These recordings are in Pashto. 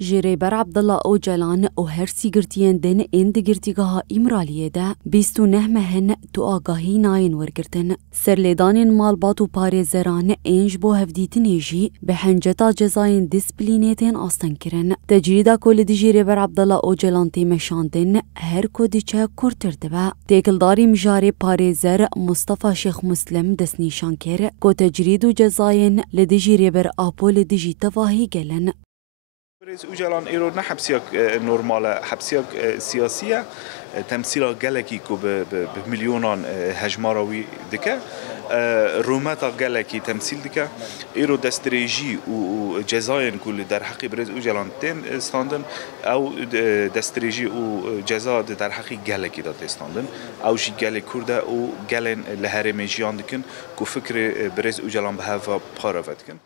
جريبر عبدالله اوجلان او هر سیگرتین دن اند گرتیگاه ایمرالیه ده 29 مهن تو آگاهی ناین ورگرتن. سرلیدان مالبات و پارێزەران ئێنج بۆ هەفدیتنێژی بە حەنجەتا جەزاین دیسپلینێتێن ئاستەن کرن. تەجریدا کۆ لە دژی رێبەر عەبدەڵڵا ئۆجەلان تێمەشاندن هەر کۆدیچە کورتتر دەبە. تێکلداری مژارێ پارێزەر مستەفا شێخ موسلم دەستنیشان کرد کۆ تەجرید و جەزاین لە دژی رێبەر ئاپۆ لە دژی تەواهی گەلن. برز اوجلان ایرو نه حبسیاک نورماله حبسیاک سیاسیه تمثیل گلکی کو به میلیونان هجماروی دکه رومتا گلکی تمثیل دکه ایرو دستریجی و جزاین کل در حقی برز اوجلان تن استاندن او دستریجی و جزا در حقی گلکی داد استاندن او جی گل کرده او گلن لهرم جیان دکن کو فکر برز اوجلان به هوا پاروت کن.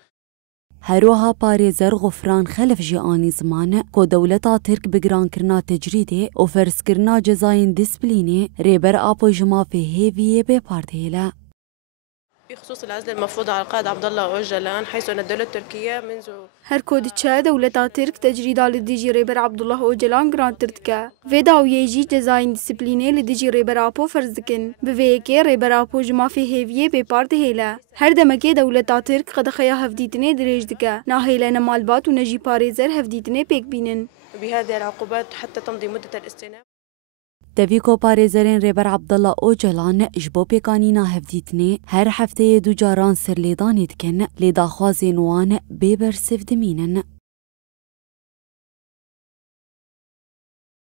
هروها پارێزەر غفران خلف جی آنی زمانه کو دولتا ترک بگران کرنا تجریده و فرس کرنا جزاین دیسپلینه ریبر آپو جمافه هیویه به پارتهیله. بخصوص العزل المفروض على القائد عبدالله أوجلان حيث أن الدولة التركية منذ هر كودتشا دولتا ترك تجريد على ديجي ريبر عبدالله أوجلان جران ترتكا فيدا ويجي جزاين ديسبليني لديجي ريبر آبو فرزكن بفيكي ريبر آبو جما في هيفيه ببارد هيلا هر دمكي دولتا ترك قد خيا هفديتني دريج دكا ناهيلا نمالبات ونجي باريزر هفديتني بيك بينن بهذه العقوبات حتى تمضي مدة الاستئناف. دویکو پارێزەرên رێبەر عەبدەڵڵا ئۆجەلان ji bo pêkanîna hevdîtinê her hefteyê du caran serlêdanê dikin lê daxwazên wan bê bersiv dimînin.